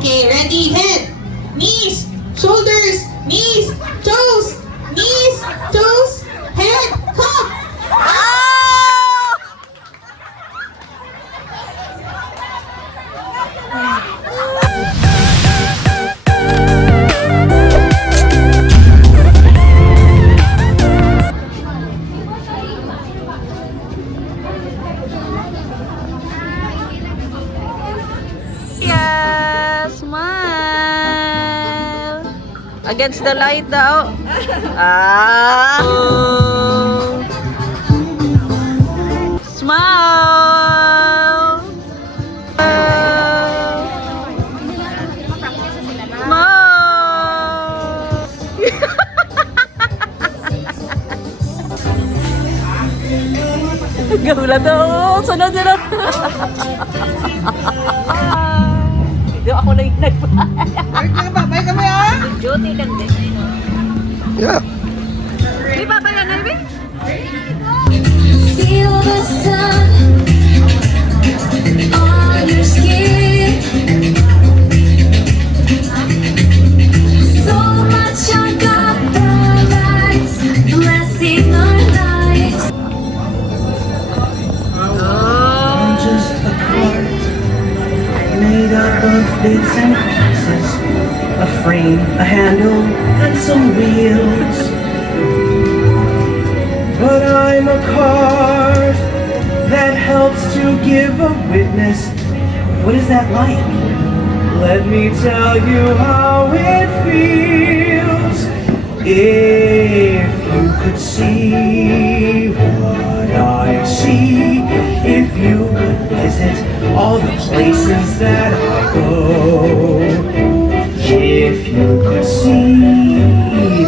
Okay, ready, head, knees, shoulders, knees, toes, knees, toes, head, come. Yes, smile. Against the light daw. Ah. Smile. Gawla daw. Sunod. Hindi ako lang yung Babay ka mo yan? duty lang din. Yeah. Di ba kaya na rin? Feel the sun on your skin. So much I got the lights blessing our lives. I'm just a card made up of bits and pieces, a frame, a handle, and some wheels. But I'm a card that helps to give a witness. What is that like? Let me tell you how it feels. If you could see what I see, if you could visit all the places that I go, if you could see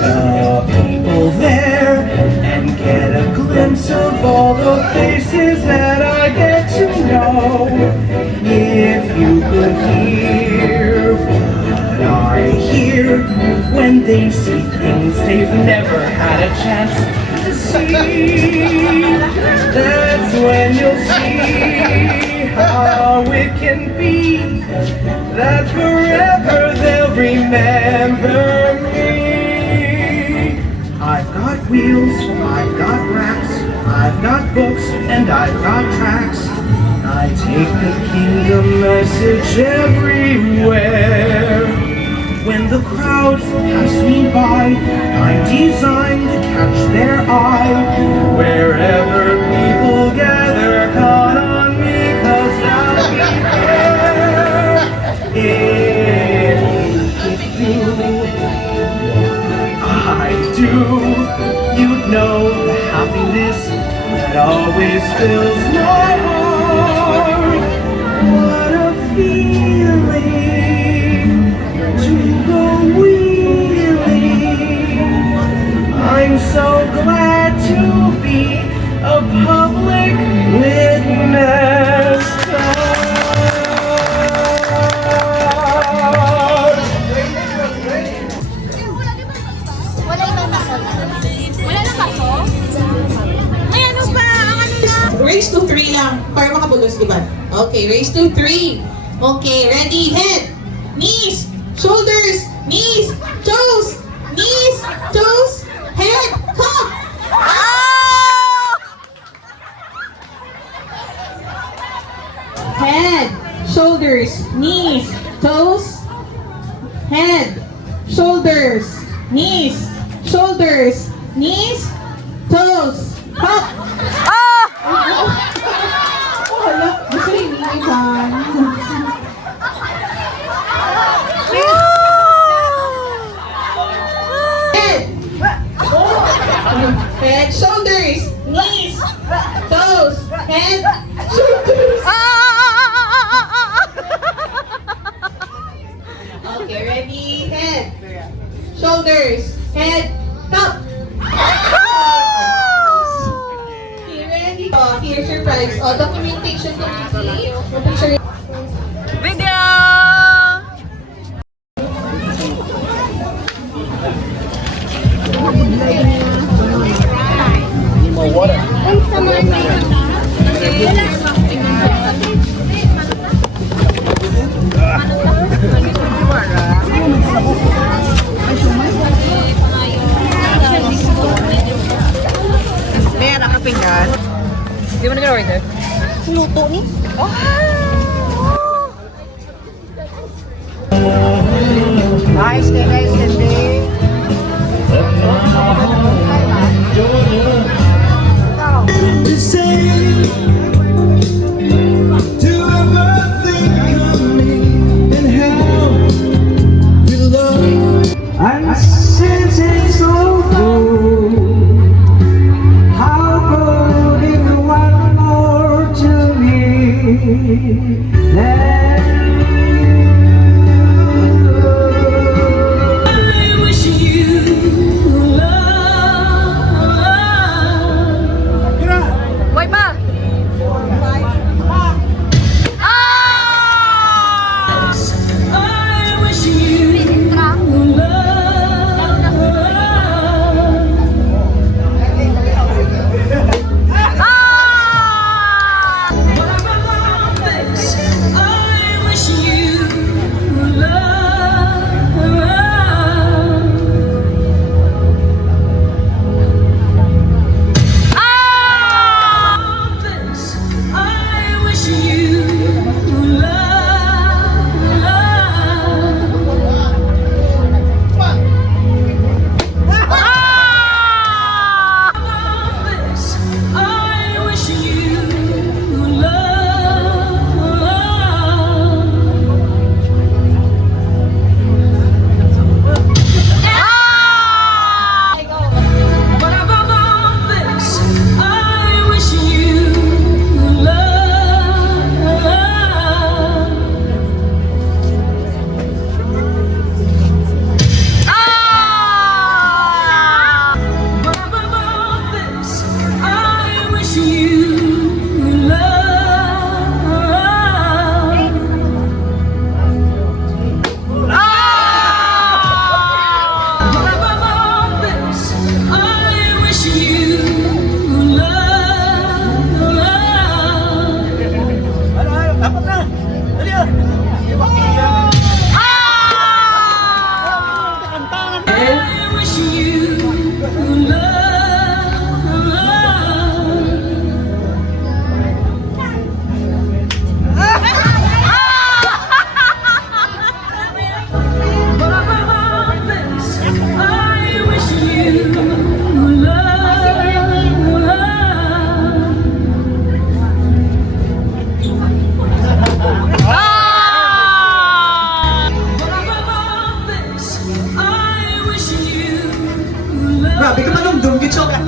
the people there and get a glimpse of all the faces that I get to know, if you could hear what I hear when they see things they've never had a chance to see, that's when you'll see how it can be that forever they'll remember me. I've got wheels, I've got racks, I've got books, and I've got tracks. I take the kingdom message everywhere. When the crowds pass me by, I'm designed to catch their eye. Wherever people gather, count on me, 'cause I'll be there. If you could do what I do, you'd know the happiness that always fills my heart. What a feeling to go wheeling. I'm so glad to be a public witness. Raise to 3 lang para makabulos, di ba? Okay, raise to 3. Okay, ready, head, knees, shoulders, knees, toes, knees, toes, head, come. Head, shoulders, knees, toes, head, shoulders, knees, shoulders, knees, toes, hop. Wala, gusto rin iban. Head, shoulders, knees, toes, head, shoulders. Okay, ready? Head, shoulders, head, top. Okay, ready? Oh, here's your prize. Oh, documentation complete. Picture. Video! Wala. Luto ni? Nice, guys, Cindy. To say, to ever think of me and how we love. And since it's so cold, how could it one more to me? I wish you love. Boy pa! I wish you love. Whatever love is, I wish you love. This, I wish you love. This, I wish you love. Whatever love is, I wish you love. Whatever love is, I wish you love. Whatever love is, I wish you love. I wish you love. Whatever love is, I wish you love. Whatever love is, I wish you love. Grabe ka manumdum, gitso ka.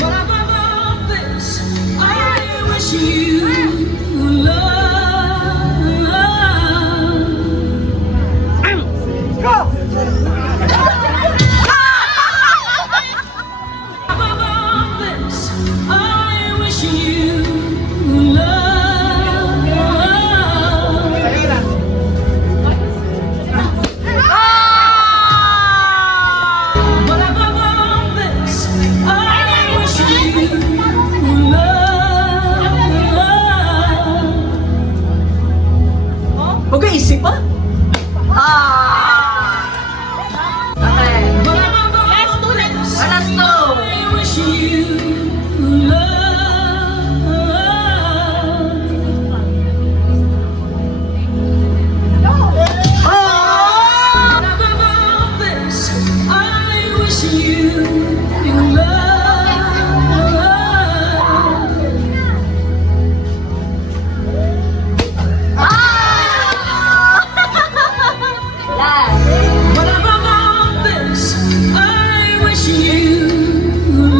Whatever love is, I wish you love. Whatever love is, I wish you love. Whatever love is, I wish you love. Okay, isip pa? Okay. Whatever love is, Last two. I wish you love. Whatever love is, I wish you love. Last. Whatever love is, I wish you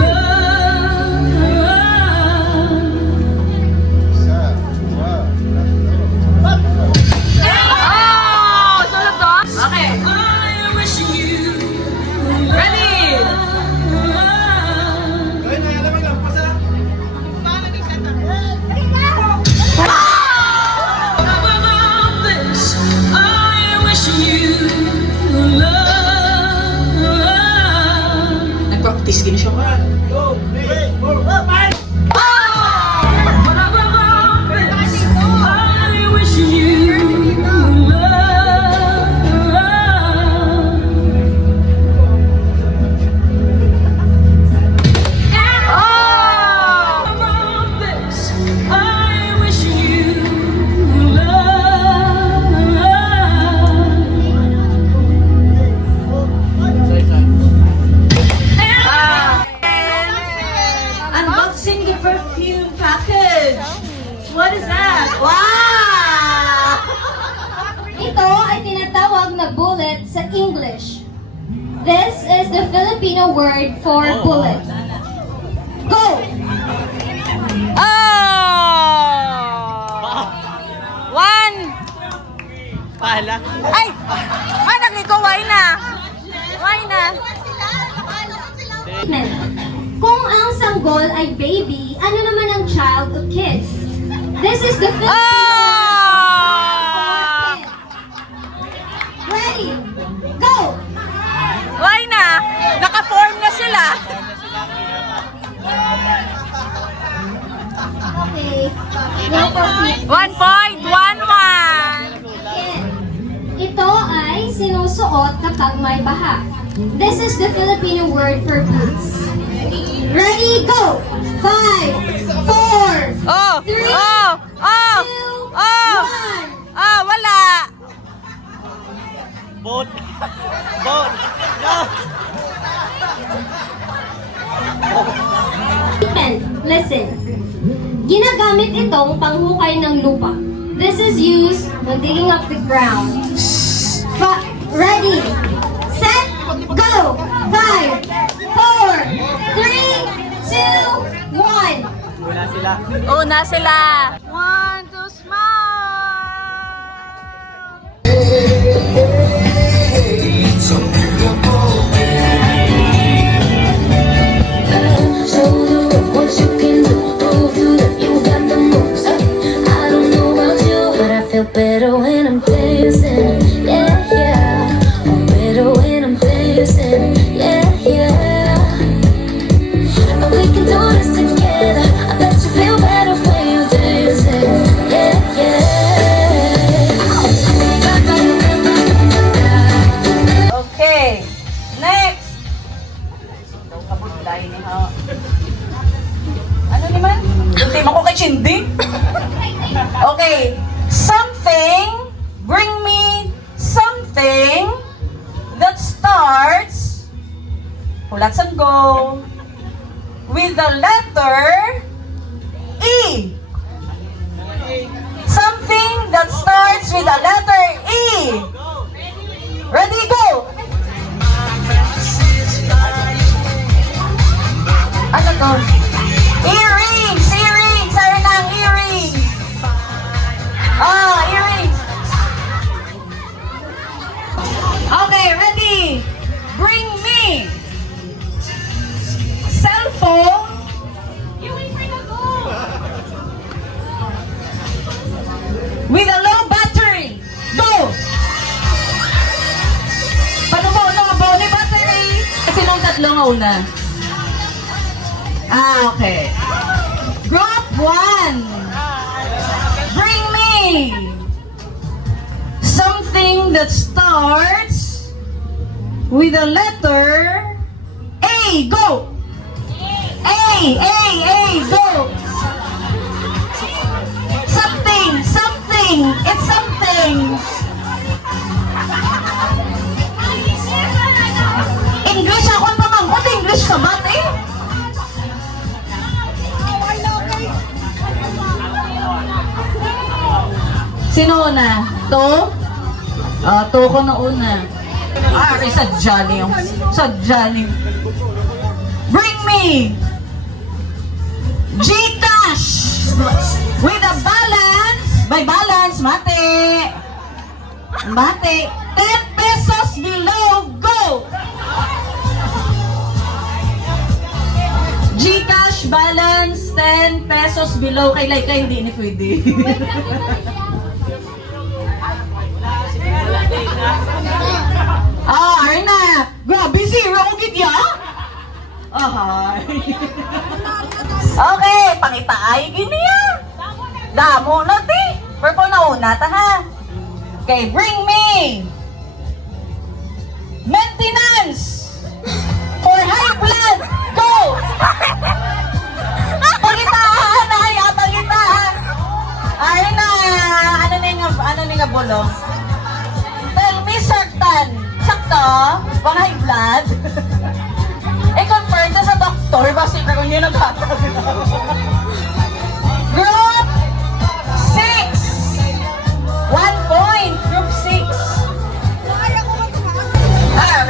love. Oh! Sunod to? Okay. I wish you Ready? Whatever love is, I wish you love. Nag-practice din siya. Whatever love is, I wish you love. na bullet sa English? This is the Filipino word for bullet. Go! Oh! One. Pala. Ay! Manang ikaw, why na? Why na? Kung ang sanggol ay baby, ano naman ang child o kid? This is the Filipino Oh! word for kid. Ready? Go! Why na? Naka-form na sila. Okay. No profit. 1.11. Ito ay sinusuot kapag may baha. This is the Filipino word for boots. Ready, go! 5, 4, Oh! 3, Oh! Oh! 2, Oh! 1. Ah, wala. Boat. Boat. No. Listen. Ginagamit itong panghukay ng lupa. This is used when digging up the ground. Ready, set, go! 5, 4, 3, 2, 1. Wala sila. Una sila. 1, 2, smile. Show the world what you can do. Prove you that you got the moves. I don't know about you, but I feel better when I'm dancing. Yeah, yeah. I'm better when I'm dancing. Yeah, yeah. And we can do this together. I bet you feel better when you're dancing. Yeah, yeah. Okay. Next. Kabudlay ni ha. Ano naman? Hindi mo ko kay Chindi. Okay. Something, bring me something that starts, let's go, with the letter E. Something that starts with the letter E. Ready, go! Ano to? Earrings! Earrings! Ano na ang earrings? Earrings! Okay, ready? Bring me cell phone with a low battery. Go! Paano mo una nga ba? Battery? Kasi nung tatlo nga una. Okay. Group 1. Bring me something that starts with the letter A. Go! A, go! Something, it's something. English ako ang pamangkot, English ka ba, eh? Sino una? To? To ko na una. Sadya niyo. Sadya niyo. Bring me Gcash with a balance. By balance, mate. Mate. 10 pesos below. Go! Gcash balance 10 pesos below. Kay like ka hindi ni pwede. Arna! Grabe, zero ang gidya? Okay, pangitaay gini ya. Damo na ti. Purple na una ta ha. Okay, bring me maintenance for high blood. Go! Pangitahan na ya, pangitahan. Arna, ano nga bolong? Tell me certain. Sakto? Pang high blood? I-confirm na sa doktor, basta kung yun ang Group 6. 1 point. Group 6.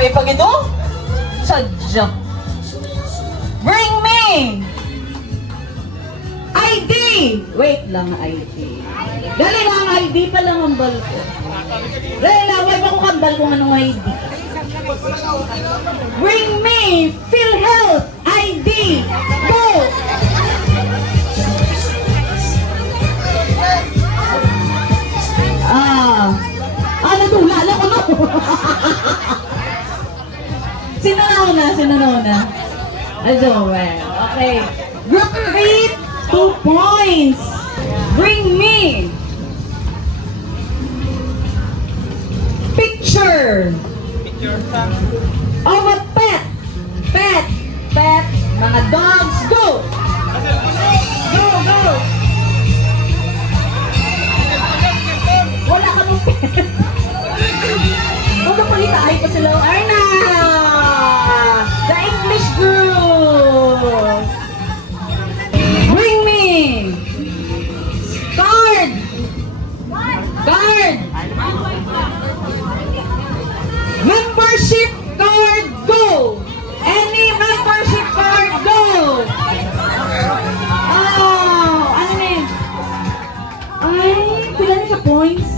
Grabe pag ito. Sadya. Bring me ID. Wait lang, ID. Dali lang, ID pa lang ang bal ko. Dali lang, wait ako kambal kung anong ID. Bring me PhilHealth ID. Go! Natulala ko no. Sino na? Joel. Okay. Group 3, 2 points. Bring me picture of a pet. Pet. Mga dogs. Go! Go! Wala ka nung pet. Huwag ka palitay pa sila. Arna! The English group! Bring me! Card! Membership card, go! Any membership card, go! Oh, ano na yun? Ay, kailan ka points?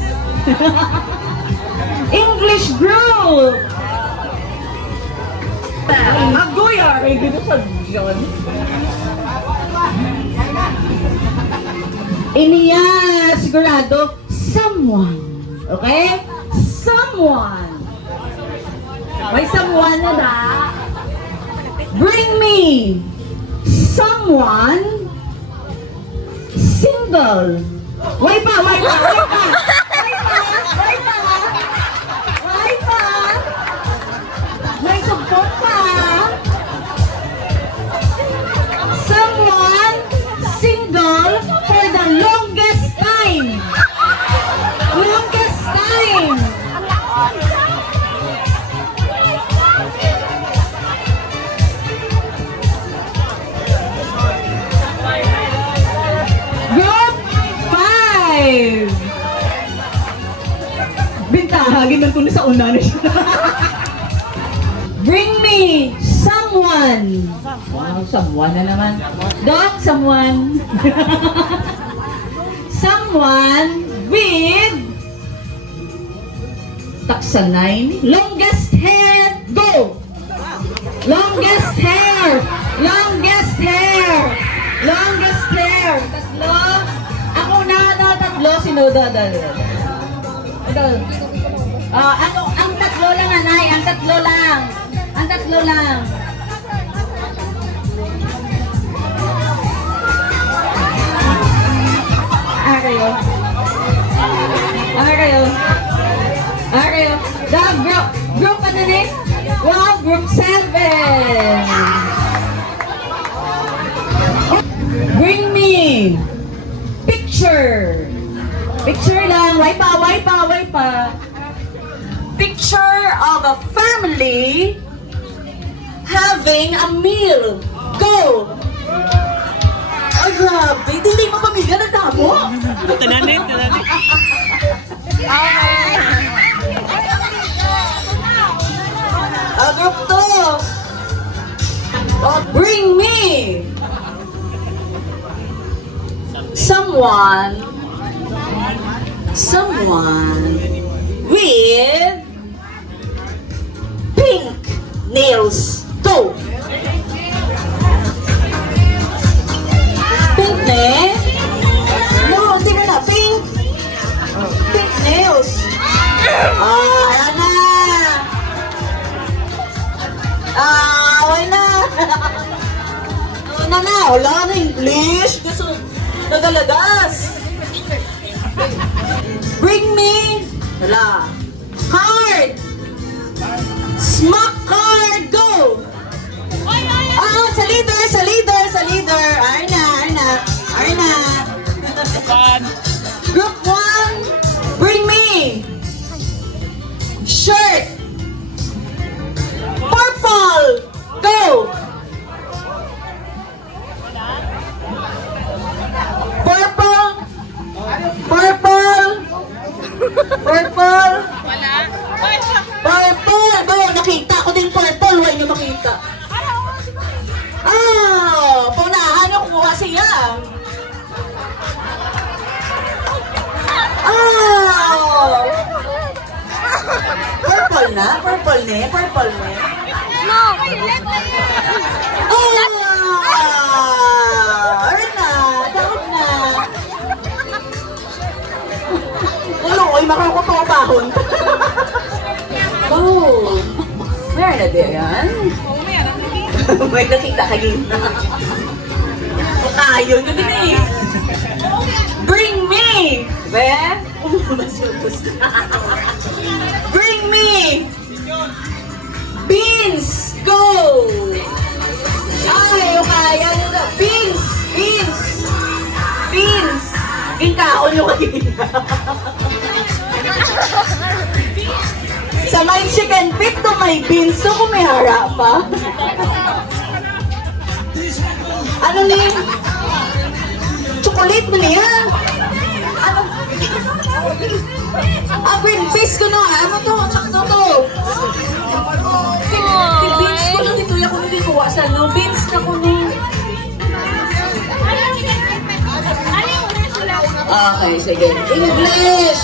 English group! Magoya! Ay, dito sa John. Iniya, sigurado, someone. Okay? Someone. May someone na da. Bring me someone single. Wait pa. May support pa. Someone single for the longest time. Group 5. Bintahagin ng tuloy sa una na siya. Bring me someone. Wow, someone na naman. Dog, someone. Someone with taksanay. Longest hair. Go! Longest hair. Tatlo. Ako na, tatlo. Sino dadalo? Ito. Ang tatlo lang, anay. Ang tatlo lang. Kayo. Group ano na eh? Wow, group 7. Bring me picture. Picture lang. Wipe pa. Picture of a family having a meal. Go! Ay, grabe. Hindi mo pamilya na damo. Tananin. Group 2. Bring me someone with pink nails. Go! Pink nails? No, hindi mo na. Pink nails. Ayan na. Wala na English. Gusto nagalagas. Bring me card. Smack card. Go. Sa leader. Arna. Group 1. Bring me shirt. Purple. Go. Purple. Go, nakita na? Purple ne? Purple ne? No! Oh! Earn na! Tawag na! Ulo, oy, makakuto bahon. Oh! Meron na din yan? May nakita ka gina. Ayaw nyo din eh. Bring me! Be? Masupos na. Bring me! Beans! Go! Ay, kaya nyo na. Beans! Beans! Beans! Ginkaon nyo kanina. Sa may chicken feet to may beans to kung may hara pa. Ano ni? Chocolate mo niya? Ano? Green face ko na. Ano to? Sakto to. Beans ko lang ito. Ako hindi kuha sa no. Beans na ko ni. Okay, sige. English!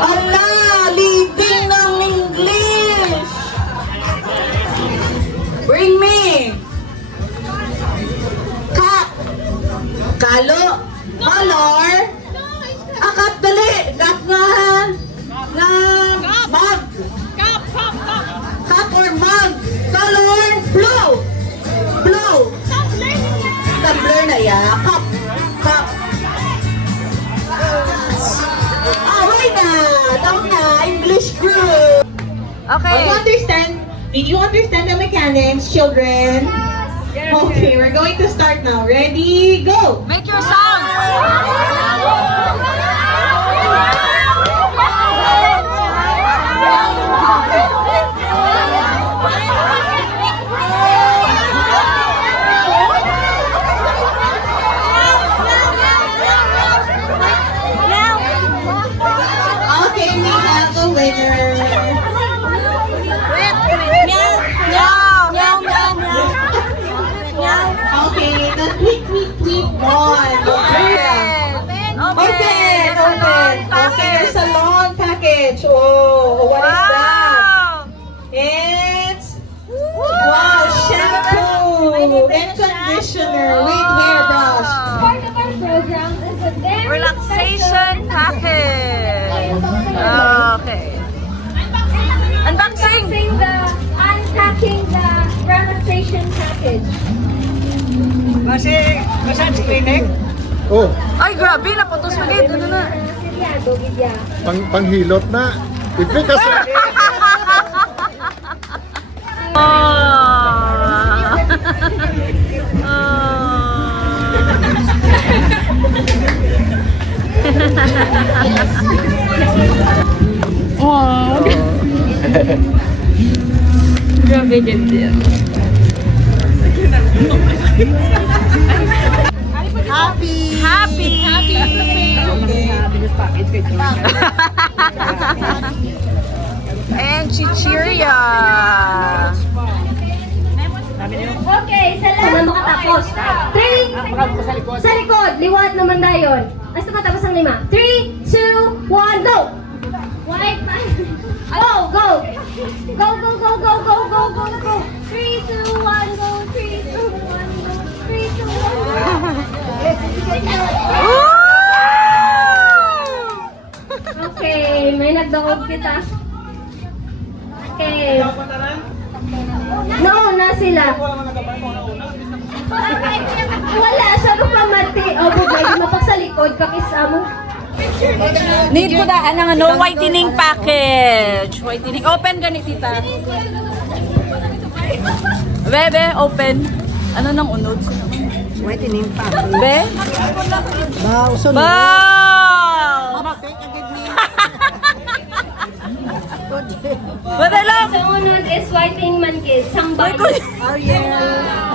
Ala! Living ng English! Bring me! Cup! Kalo! Color! Akap dali! Cup nga! Nga! Mug! Cup or mug! Color! Blue! Blue! Tumbler na ya! Cup! Cup! Away na! Tawag na! English group! Do you understand? Did you understand the mechanics, children? Okay, we're going to start now. Ready, go! Make your sound! Okay, we have a winner. Okay, the tweet won. Open! Okay, there's a long package. Oh, what is that? It's wow, shampoo and conditioner with hairbrush. Part of our program is a very Relaxation package. Okay. Unboxing! unpacking the relaxation package. Massage clinic. Oh, Ay, grabe! Naputos mo dito na. Siliado, Gidya. panghilot na. Ipi kasi. And chichiria. Okay, salamat. Na makatapos. 3, sa likod, liwat naman dayon. Basta matapos ang 5. 3, 2, 1, go! Wait, go, go! Go, go, go, go, go, go, go, go! 3, 2, 1, go! 3, 2, 1, go! 3, 2, 1, go! Okay, may nagdakog kita. Okay. No, na sila. Wala, sa pamati. O, bugay, mapak sa likod, kakisamo. Need ko daan ng whitening package. Whitening. Open ganit, tita. Bebe, open. Ano nang unod? Whitening pa. Be? Ba, uso na. Wow! Madala! Sa unod is whitening man kids. Sambal. Ariel.